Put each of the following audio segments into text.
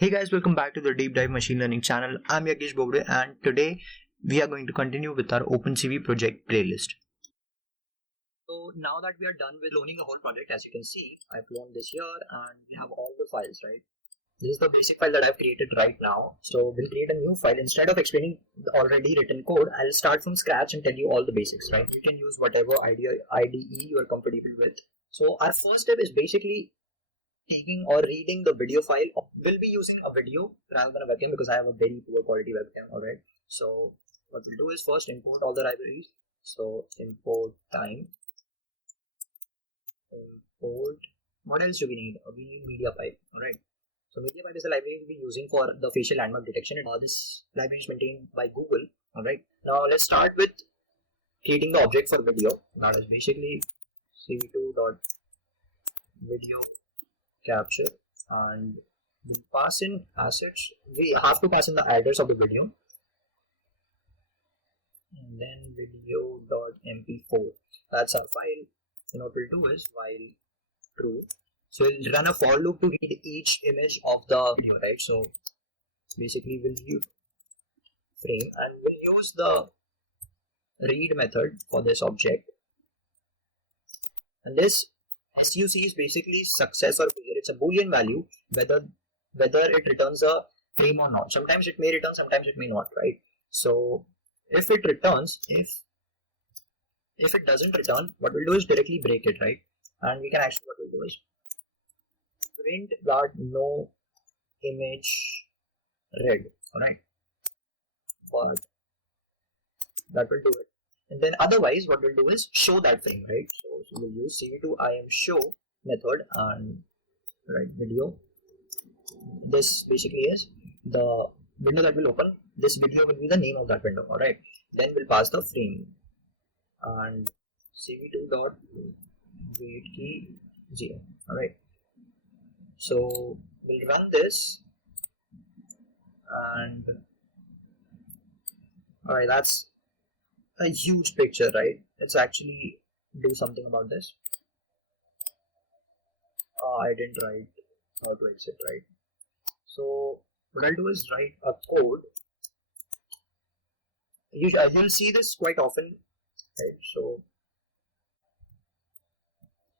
Hey guys, welcome back to the Deep Dive Machine Learning channel. I'm Yagesh Bogde and today we are going to continue with our OpenCV project playlist. So now that we are done with cloning the whole project, as you can see, I've cloned this here and we have all the files, right? This is the basic file that I've created right now. So we'll create a new file. Instead of explaining the already written code, I'll start from scratch and tell you all the basics, right? You can use whatever IDE you are comfortable with. So our first step is basically taking or reading the video file. We'll be using a video rather than a webcam because I have a very poor quality webcam. Alright, so what we'll do is first import all the libraries. So import time, import, what else do we need? We need MediaPipe. Alright, so MediaPipe is the library we'll be using for the facial landmark detection, and this library is maintained by Google. Alright, now let's start with creating the object for video. That is basically cv2.video capture, and we pass in assets. We have to pass in the address of the video, and then video.mp4. That's our file. And what we'll do is while true, so we'll run a for loop to read each image of the video, right? So basically we'll use frame and we'll use the read method for this object, and this SUC is basically success or failure. It's a boolean value, whether it returns a frame or not. Sometimes it may return, sometimes it may not, right? So if it returns, if it doesn't return, what we'll do is directly break it, right? And we can actually, what we'll do is print that no image read, alright? But that will do it. And then otherwise what we'll do is show that frame, right? So we'll use cv2imShow method and right video. This basically is the window that will open. This video will be the name of that window. Alright. Then we'll pass the frame and cv2.wait key 0. Alright. So we'll run this and alright, that's a huge picture, right? Let's actually do something about this. I didn't write how to exit, right? So what I'll do is write a code. You'll see this quite often, right? So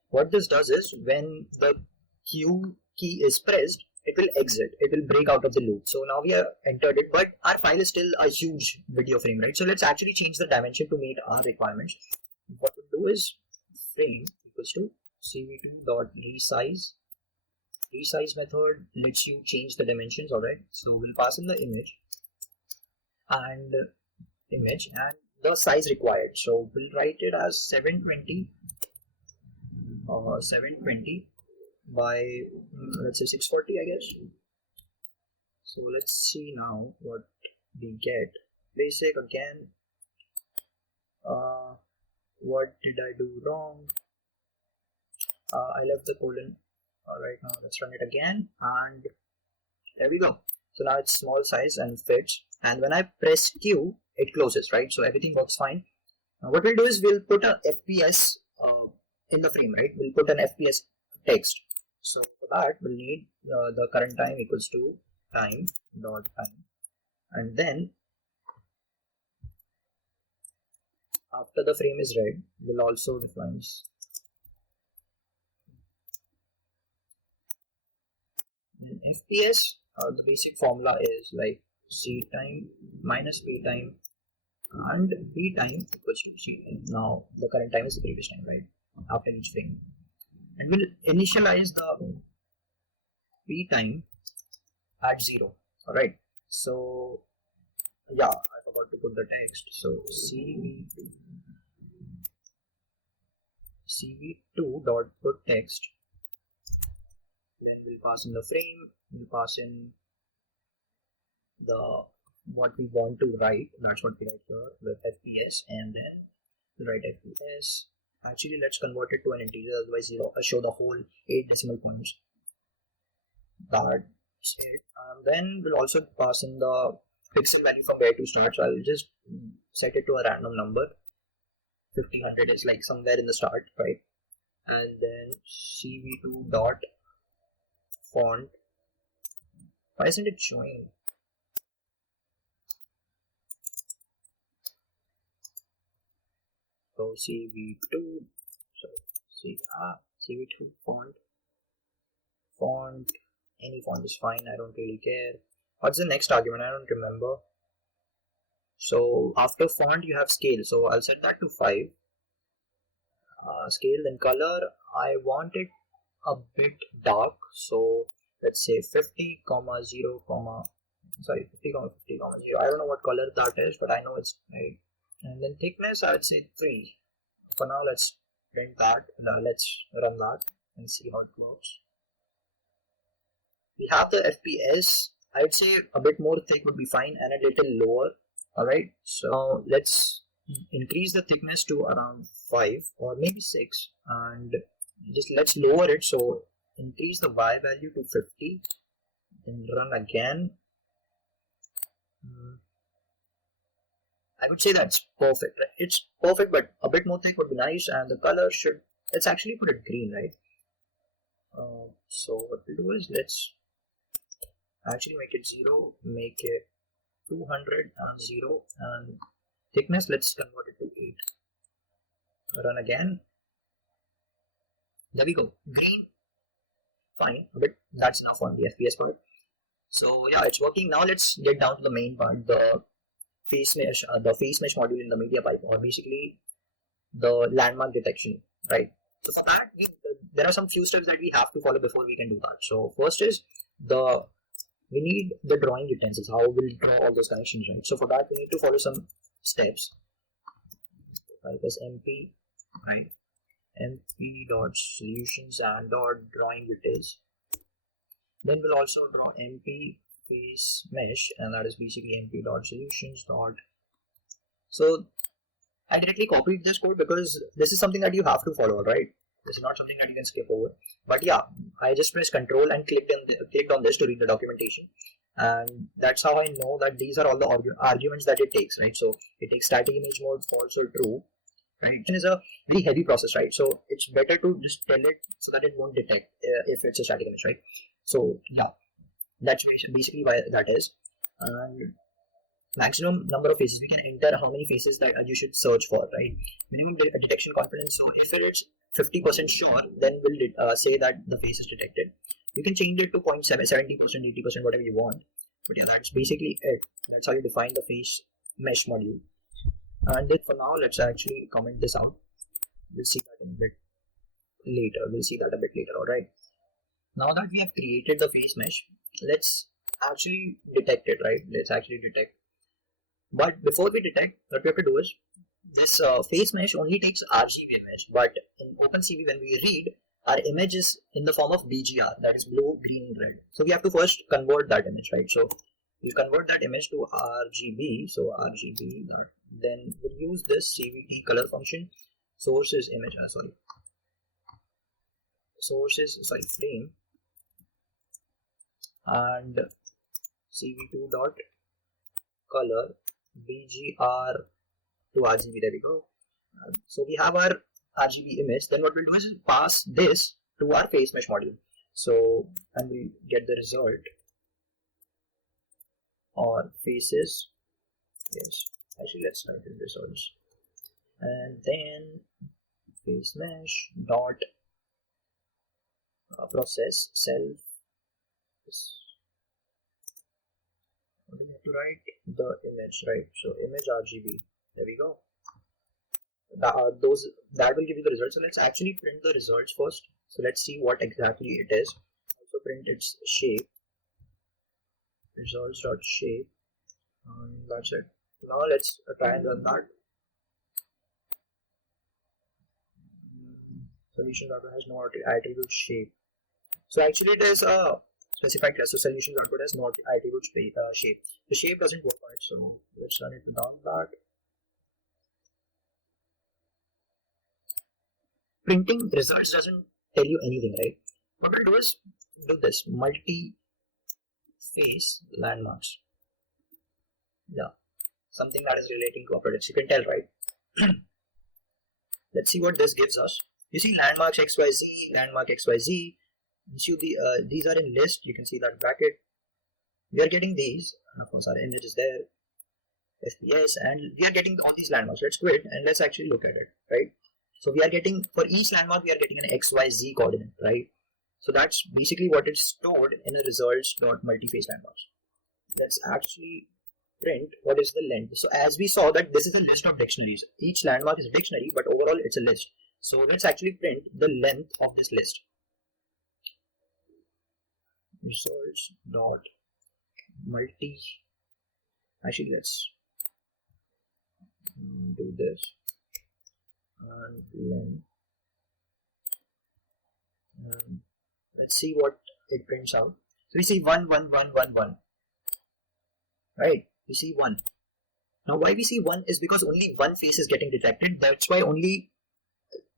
what this does is when the Q key is pressed, it will exit, it will break out of the loop. So now we have entered it, but our file is still a huge video frame, right? So let's actually change the dimension to meet our requirements. What we'll do is frame equals to cv2.resize. Resize method lets you change the dimensions. Alright, so we'll pass in the image and the size required. So we'll write it as 720 by let's say 640, I guess. So let's see now what we get. Basic again. What did I do wrong? I left the colon. Alright, now let's run it again and there we go. So now it's small size and fits, and when I press Q it closes, right? So everything works fine. Now what we'll do is we'll put an FPS in the frame, right? We'll put an FPS text. So for that we'll need the current time equals to time, and then after the frame is read we'll also define FPS. The basic formula is like C time minus P time, and P time equals to C time. Now the current time is the previous time, right? After each frame, and we'll initialize the P time at 0. Alright, so yeah, I forgot to put the text. So cv2 dot put text. Then we'll pass in the frame, we'll pass in the what we want to write. That's what we write here with FPS, and then we'll write FPS. Actually, let's convert it to an integer, otherwise show the whole 8 decimal points. That's it. And then we'll also pass in the pixel value from where to start. So I'll just set it to a random number. 1500 is like somewhere in the start, right? And then cv2 dot font Why isn't it showing? So CV2, so CV2 font, any font is fine, I don't really care. What's the next argument? I don't remember. So after font you have scale, so I'll set that to 5. Scale, then color, I want it a bit dark, so let's say 50 comma 0 comma 50 comma 50 comma 0. I don't know what color that is, but I know it's right. And then thickness, I would say 3. For now, let's print that. Let's run that and see how it works. We have the FPS. I would say a bit more thick would be fine, and a little lower. Alright, so let's increase the thickness to around 5 or maybe 6, and just let's lower it. So increase the Y value to 50, then run again. I would say that's perfect. It's perfect, but a bit more thick would be nice, and the color should, let's actually put it green, right? So what we'll do is let's actually make it 0, make it 200 and 0, and thickness, let's convert it to 8. Run again. There we go. Green. Fine. But that's enough on the FPS part. So yeah, it's working. Now let's get down to the main part, the face mesh module in the media pipe, or basically the landmark detection, right? So for that, there are some few steps that we have to follow before we can do that. So first is we need the drawing utensils, how we'll draw all those connections, right? So for that, we need to follow some steps. Right, as MP, right? MP.solutions and .drawing details. Then we'll also draw MP face mesh, and that is basically MP.solutions. So I directly copied this code because this is something that you have to follow, right? This is not something that you can skip over. But yeah, I just pressed Control and clicked on this to read the documentation, and that's how I know that these are all the arguments that it takes, right? So it takes static image mode, false or true, right? It is a very heavy process, right? So it's better to just tell it so that it won't detect if it's a static image, right? So yeah, that's basically why that is. And maximum number of faces, we can enter how many faces that you should search for, right? Minimum detection confidence, so if it's 50% sure, then we'll say that the face is detected. You can change it to 0.7, 70%, 80%, whatever you want. But yeah, that's basically it. That's how you define the face mesh module. And then for now, let's actually comment this out. We'll see that in a bit later. Alright. Now that we have created the face mesh, let's actually detect it, right? Let's actually detect. But before we detect, what we have to do is, this face mesh only takes RGB image, but in OpenCV, when we read, our image is in the form of BGR, that is blue, green, red. So we have to first convert that image, right? So we'll convert that image to RGB. So RGB, then we'll use this CVT color function. Source is image, frame, and CV2 dot color BGR to RGB. There we go. So we have our RGB image. Then what we'll do is pass this to our face mesh module. So, and we'll get the result, or faces. Yes, actually let's type in results, and then face mesh dot process self. What do we have to write? The image, right? So image RGB. There we go. That will give you the results. So let's actually print the results first. So let's see what exactly it is. Also print its shape. Results.shape. And that's it. Now let's try and run that. Solutions output has no attribute shape. So actually it is a specified class. So solutions output has no attribute shape. The shape doesn't work on it. So let's run it without that. Printing results doesn't tell you anything, right? What we'll do is do this multi-face landmarks. Yeah, something that is relating to our products. You can tell, right? Let's see what this gives us. You see landmarks XYZ, landmark XYZ. You see these are in list. You can see that bracket. we are getting these, and of course our image is there, FPS, and we are getting all these landmarks. Let's quit and let's actually look at it, right? So we are getting, for each landmark, we are getting an XYZ coordinate, right? So that's basically what is stored in a results.multiface landmarks. Let's actually print what is the length. So as we saw that this is a list of dictionaries. Each landmark is a dictionary, but overall it's a list. So let's actually print the length of this list. Results.multi. Actually, let's do this and length. And let's see what it prints out. So we see 1, 1, 1, 1, 1. Right? We see 1. Now why we see 1 is because only one face is getting detected. That's why only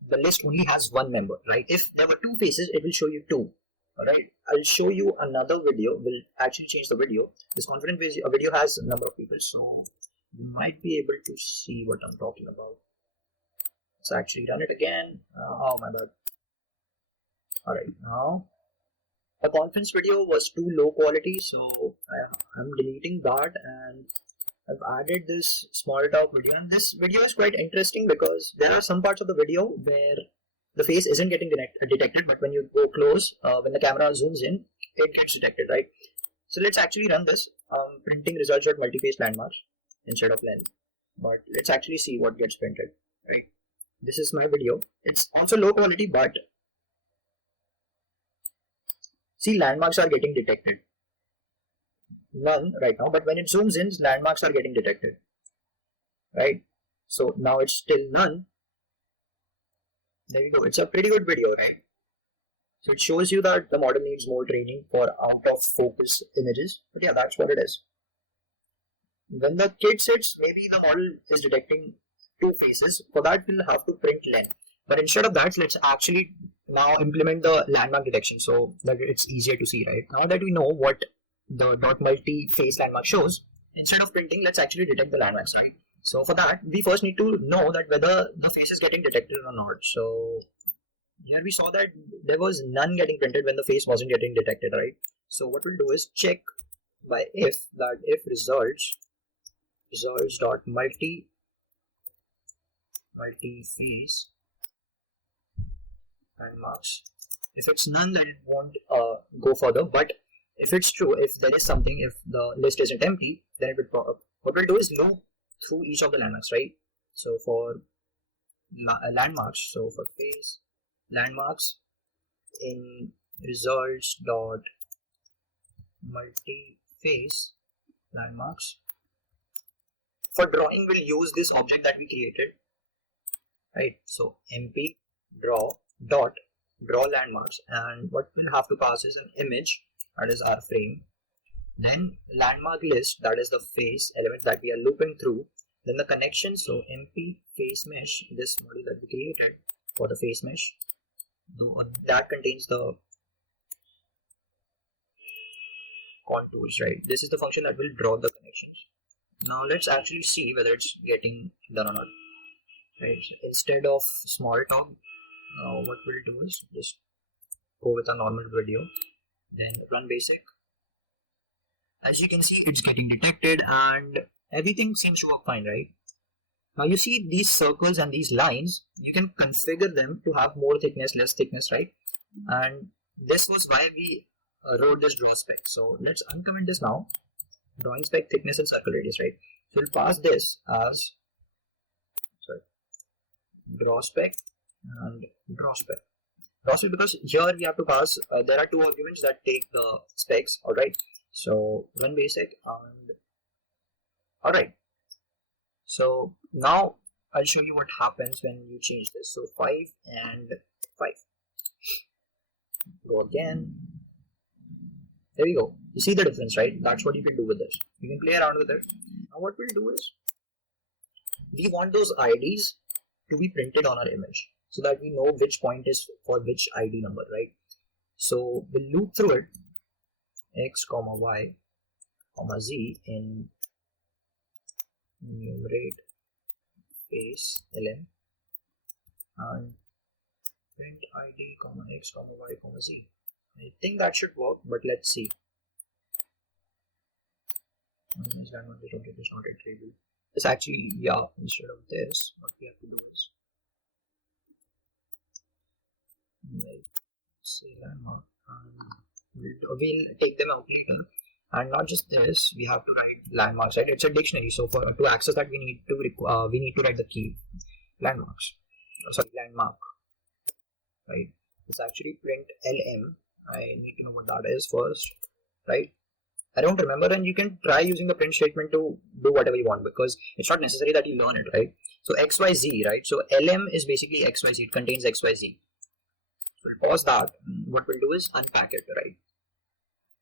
the list only has one member, right? If there were two faces, it will show you 2. Alright, I'll show you another video. We'll actually change the video. This confident video has a number of people, so you might be able to see what I'm talking about. Let's actually run it again. Oh my bad. Alright, now the conference video was too low quality, so I'm deleting that, and I've added this small talk video. And this video is quite interesting because there are some parts of the video where the face isn't getting detected, but when you go close, when the camera zooms in, it gets detected, right? So let's actually run this, printing results.multiface landmarks instead of length. But let's actually see what gets printed, right? This is my video. It's also low quality, but see, landmarks are getting detected. None right now, but when it zooms in, landmarks are getting detected, right? So now it's still none. There we go. It's a pretty good video, right? So it shows you that the model needs more training for out of focus images. But yeah, that's what it is. When the kid sits, maybe the model is detecting two faces. For that, we'll have to print length. But instead of that, let's actually now implement the landmark detection so that it's easier to see, right? Now that we know what the .multi-face landmark shows, instead of printing, let's actually detect the landmarks, right? So for that, we first need to know that whether the face is getting detected or not. So here we saw that there was none getting printed when the face wasn't getting detected, right? So what we'll do is check by if results.multi-face landmarks. If it's none, then it won't go further. But if it's true, if there is something, if the list isn't empty, then it will pop up. What we'll do is loop through each of the landmarks, right? So for landmarks, so for face landmarks in results.multi-face landmarks. For drawing, we'll use this object that we created, right? So mp draw landmarks, and what we'll have to pass is an image, that is our frame, then landmark list, that is the face element that we are looping through, then the connection, so mp face mesh, this model that we created for the face mesh, that contains the contours, right? This is the function that will draw the connections. Now let's actually see whether it's getting done or not, right? So instead of small talk, what we'll do is just go with a normal video, then run basic. As you can see, it's getting detected and everything seems to work fine, right? Now you see these circles and these lines, you can configure them to have more thickness, less thickness, right? And this was why we wrote this draw spec. So let's uncomment this now. Drawing spec thickness and circle radius, right? So we'll pass this as draw spec and draw spec. Draw spec because here we have to pass, there are two arguments that take the specs, alright? So run basic and alright. So now I'll show you what happens when you change this. So 5 and 5. Go again. There we go. You see the difference, right? That's what you can do with this. You can play around with it. Now what we'll do is, we want those IDs to be printed on our image so that we know which point is for which ID number, right? So we'll loop through it, x, y, z in enumerate face ln and print id, x, y, z. I think that should work, but let's see. Image landmark is located is not a table. It's actually, yeah, instead of this, what we have to do is like say landmark, and we'll take them out later. And not just this, we have to write landmarks, right? It's a dictionary, so for to access that we need to write the key landmarks. Sorry, landmark, right? It's actually print lm. I need to know what that is first, right? I don't remember, and you can try using the print statement to do whatever you want because it's not necessary that you learn it, right? So xyz, right? So lm is basically xyz. It contains xyz. So we'll pause that. What we'll do is unpack it, right?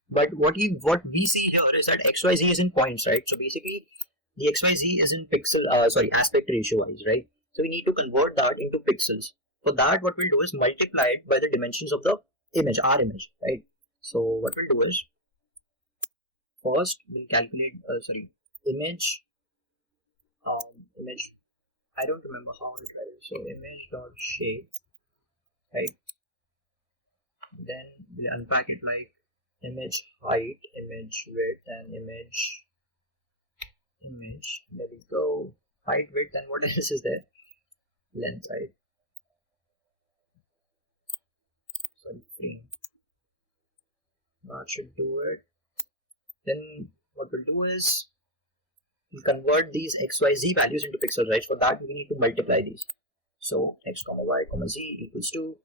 But what we see here is that xyz is in points, right? So basically, the xyz is in aspect ratio wise, right? So we need to convert that into pixels. For that, what we'll do is multiply it by the dimensions of the image, our image, right? So what we'll do is first we'll calculate image image. I don't remember how it is. So image dot shape, right? Then we'll unpack it like image height, image width, and image. There we go. Height, width, and what else is there? Length, right? Sorry, frame. That should do it. Then what we'll do is we'll convert these xyz values into pixels, right? For that we need to multiply these. So x comma y comma z equals to,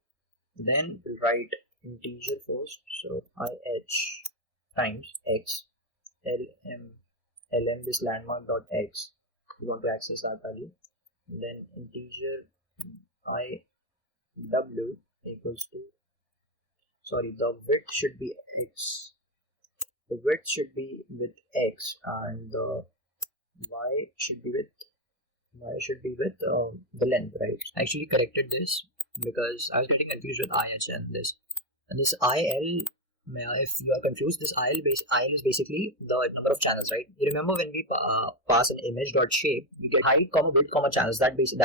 then we'll write integer first. So ih times x lm this landmark dot x. We want to access that value. And then integer I w equals to, the width should be x. The width should be with x, and the y should be with the length, right? I actually corrected this because I was getting confused with IH and this. And this IL, if you are confused, this IL is basically the number of channels, right? You remember when we pass an image dot shape, we get height, comma width, comma channels. That is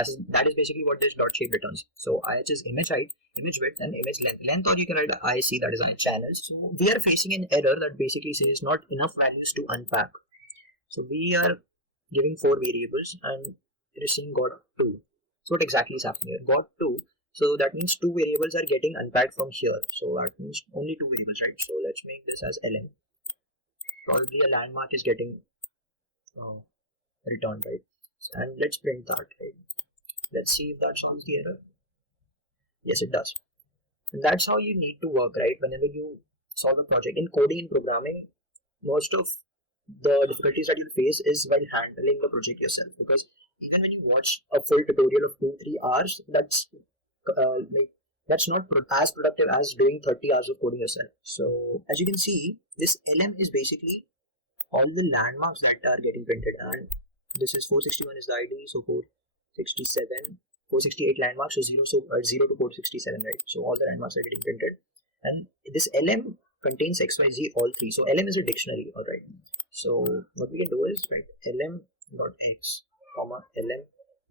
basically what this dot shape returns. So IH is image height, image width, and image length, or you can write IC, that is I channels. So we are facing an error that basically says not enough values to unpack. So we are giving 4 variables and it is saying got 2. So what exactly is happening here? Got 2. So that means 2 variables are getting unpacked from here. So that means only 2 variables, right? So let's make this as lm. Probably a landmark is getting returned, right? And let's print that, right? Let's see if that solves the error. Yes, it does. And that's how you need to work, right? Whenever you solve a project in coding and programming, most of the difficulties that you'll face is while handling the project yourself, because even when you watch a full tutorial of 2-3 hours, that's not as productive as doing 30 hours of coding yourself. So as you can see, this lm is basically all the landmarks that are getting printed, and this is 461 is the id, so 468 landmarks, so 0 to 467, right? So all the landmarks are getting printed, and this lm contains xyz all 3. So lm is a dictionary, all right? So what we can do is write lm dot x comma lm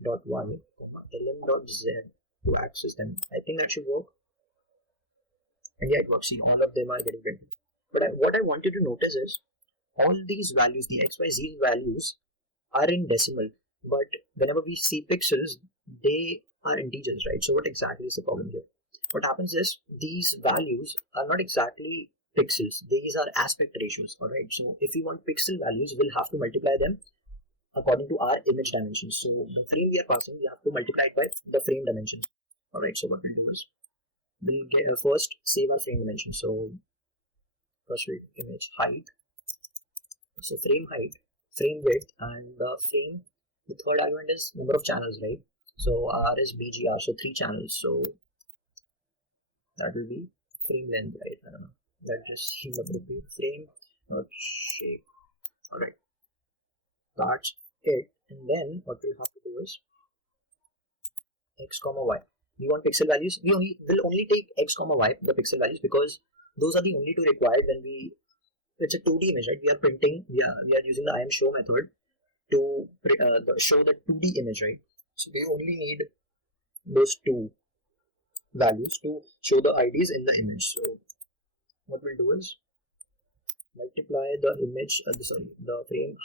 dot y comma lm dot z to access them. I think that should work. And yeah, it works. See, all of them are getting printed. But what I want you to notice is all these values, the xyz values, are in decimal. But whenever we see pixels, they are integers, right? So what exactly is the problem here? What happens is these values are not exactly pixels. These are aspect ratios, all right? So if we want pixel values, we'll have to multiply them according to our image dimensions. So the frame we are passing, we have to multiply it by the frame dimensions. All right, so what we'll do is we'll first save our frame dimension. So first we'll image height, so frame height, frame width, and the third argument is number of channels, right? So R is BGR, so 3 channels, so that will be frame length, right? I don't know, that just seems appropriate. Frame not shape. All right, that's it. And then what we'll have to do is x comma y. We want pixel values. We will only take x comma y, the pixel values, because those are the only 2 required when it's a 2D image, right? We are using the IMShow method to show the 2D image, right? So we only need those 2 values to show the IDs in the image. So what we'll do is multiply the image, the frame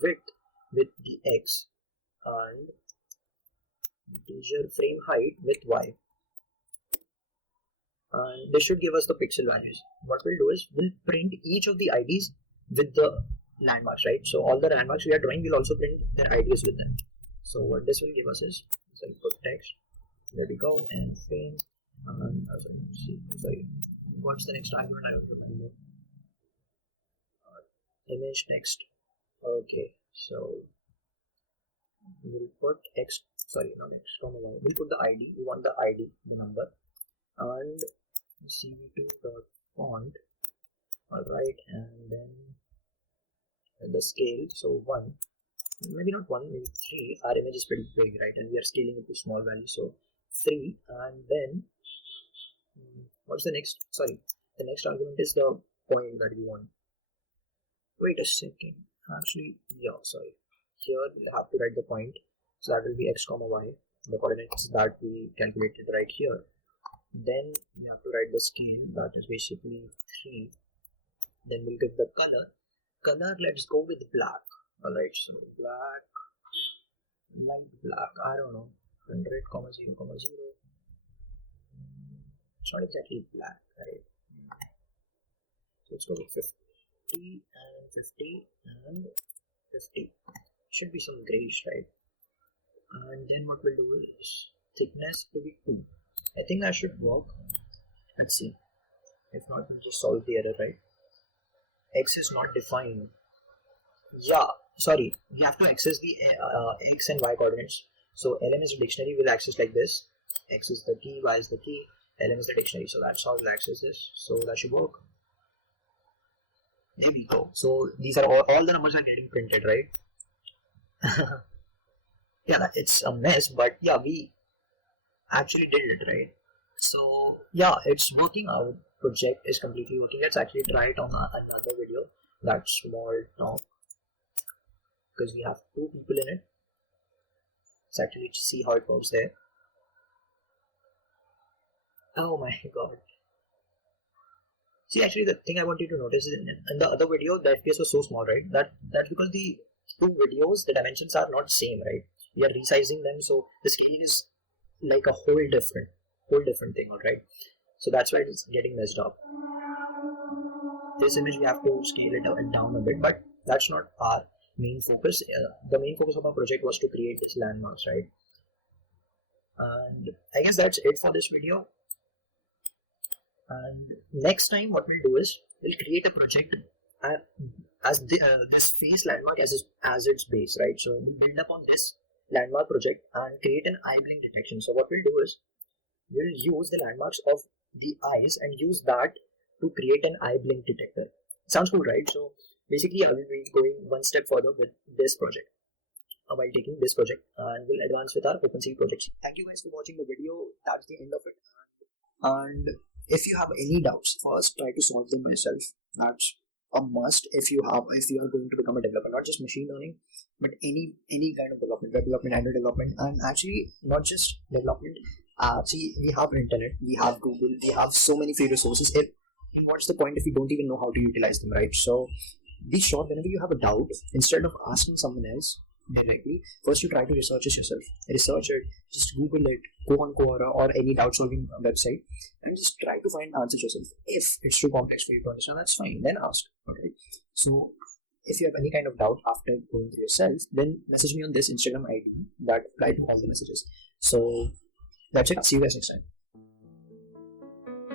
width with the x, and integer frame height with y, and this should give us the pixel values. What we'll do is we'll print each of the IDs with the landmarks, right? So all the landmarks we are drawing, we'll also print their IDs with them. So what this will give us is, so I put text, there we go, and frame, and what's the next argument? I don't remember. Image text. Okay, so we'll put x, not x comma y. We'll put the ID. We want the ID, the number, and cv2.font. All right, and then the scale. So 1, maybe not 1, maybe 3. Our image is pretty big, right? And we are scaling it to small values. So 3, and then what's the next? The next argument is the point that we want. Wait a second. Actually, yeah, here we'll have to write the point. So that will be x comma y, the coordinates that we calculated right here. Then we have to write the scale, that is basically 3. Then we'll give the color. Let's go with black. Alright, so black, light black, I don't know, 100, 0, 0. It's not exactly black, right? So let's go with 50 and 50 and 50. Should be some grayish, right? And then what we'll do is thickness to be 2. I think that should work. Let's see. If not, we'll just solve the error, right? X is not defined. Yeah, we have to access the x and y coordinates. So lm is a dictionary, will access like this. X is the key, y is the key, lm is the dictionary. So that's how we'll access this. So that should work. There we go. So these are all the numbers are getting printed, right? Yeah, it's a mess, but yeah, we actually did it, right? So yeah, it's working out. Project is completely working. Let's actually try it on another video. That small talk, because we have 2 people in it. Let's actually see how it works there. Oh my god. See, actually the thing I want you to notice is in the other video, the FPS was so small, right? That's because the 2 videos, the dimensions are not same, right? We are resizing them, so the scale is like a whole different thing, alright? So that's why it's getting messed up. This image we have to scale it down a bit, but that's not our main focus. The main focus of our project was to create this landmarks, right? And I guess that's it for this video. And next time what we'll do is we'll create a project as this face landmark as its base, right? So we'll build up on this landmark project and create an eye blink detection. So what we'll do is we'll use the landmarks of the eyes and use that to create an eye blink detector. Sounds cool, right? So basically I will be going one step further with this project while taking this project, and we'll advance with our OpenCV projects. Thank you guys for watching the video. That's the end of it. And if you have any doubts, first try to solve them yourself. That's a must if you are going to become a developer, not just machine learning, but any kind of development, web development, Android development, and actually not just development. See, we have internet, we have Google, we have so many free resources. What's the point if you don't even know how to utilize them, right? So be sure whenever you have a doubt, instead of asking someone else directly, first you try to research it yourself. Research it, just Google it, go on Quora or any doubt solving website, and just try to find answers yourself. If it's too complex for you to understand, that's fine, then ask. Okay, so if you have any kind of doubt after going through yourself, then message me on this Instagram ID that reply to all the messages. So that's it. See you guys next time.